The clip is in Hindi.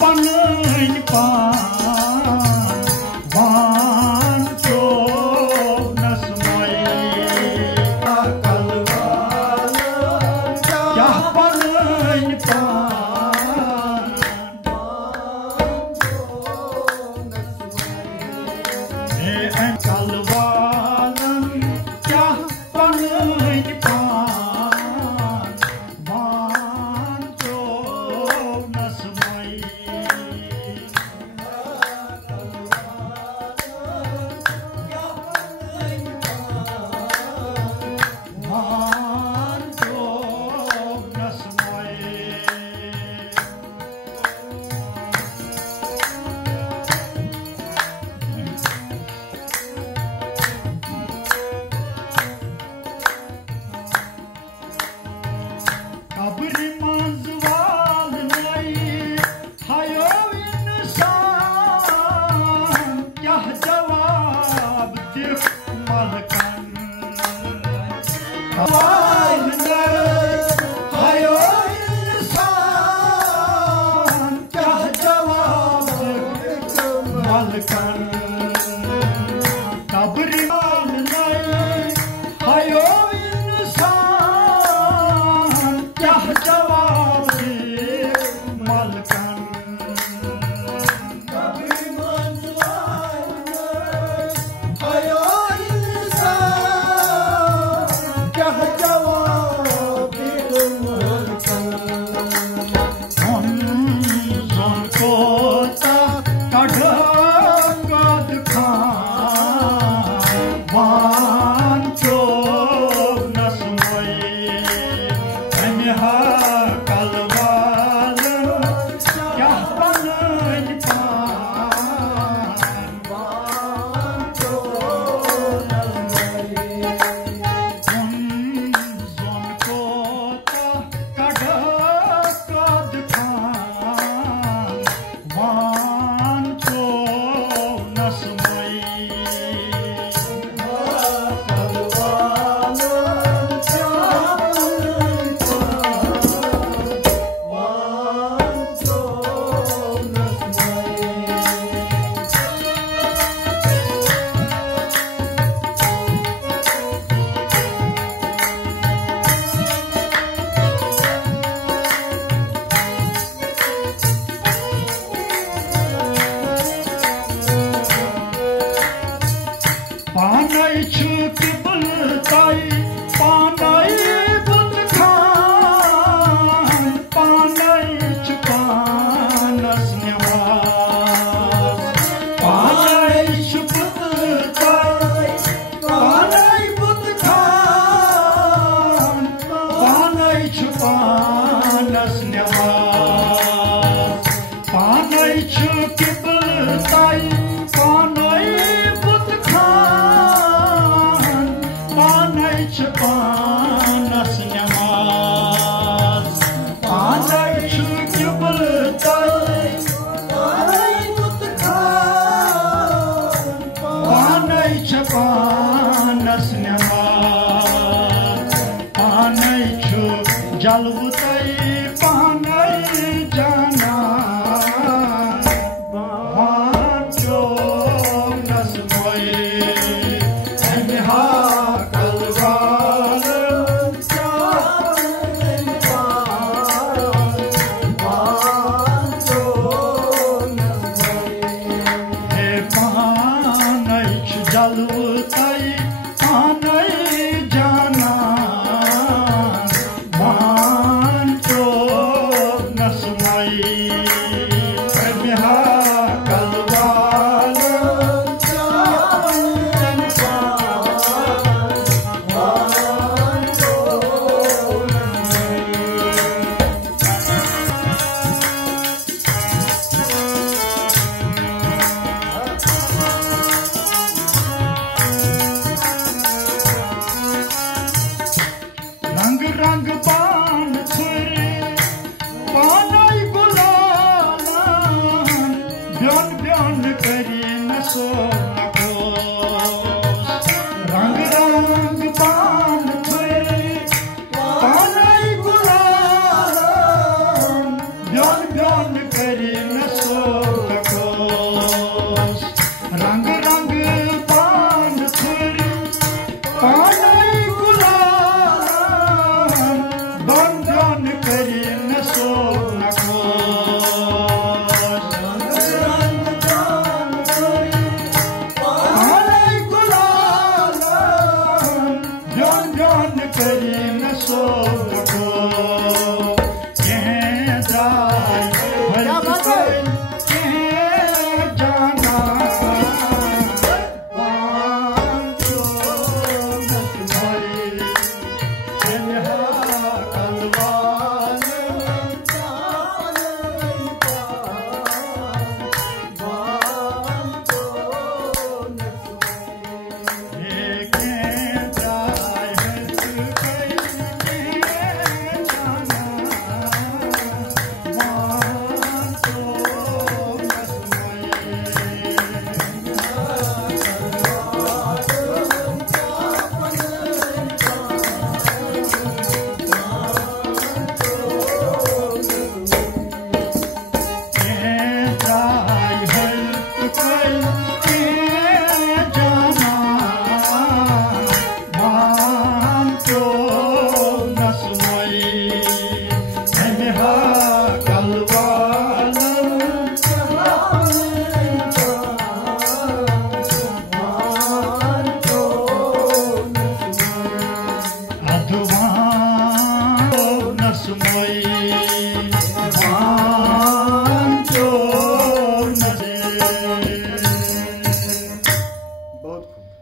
पनन पान वान चो नसमई कलवाल क्या पनन पान कलवालन क्या पनन पान वान चो नसमई वान चो नसमई कब्र मंज वाल नई हायो इंसान क्या जवाब दिख मलकन वाल नई हायो इंसान क्या जवाब दिख मलकन कब्र वाल नई हायो क्या जवाब दे मलकन कब्र मंज़िल आयो इंसान क्या जवाब दे मलकन जोन को ता कढ़ कद खान वान चो नसमई कलवाल क्या पनन पान वान चो नसमई जोन को ता कढ़ कद खान वान चो नसमई पानई छुक बुलताई पानई बुत खान पानई छुपानस नवाज पानई छुक बुलताई पानई बुत खान पानई छुपानस नवाज पानई छुक बुलताई पानई पानस नमाज पानई छुक बुलताई पानई बुत खान पानई छपानस नमाज पानई छु जलबुताई पानई जाना वान चो नसमई जलबुताई पानई जाना वान चो नसमई कलवाल वान चो रंग रंग पान छुरे पानई गुलालन ब्यान ब्यान करी नसो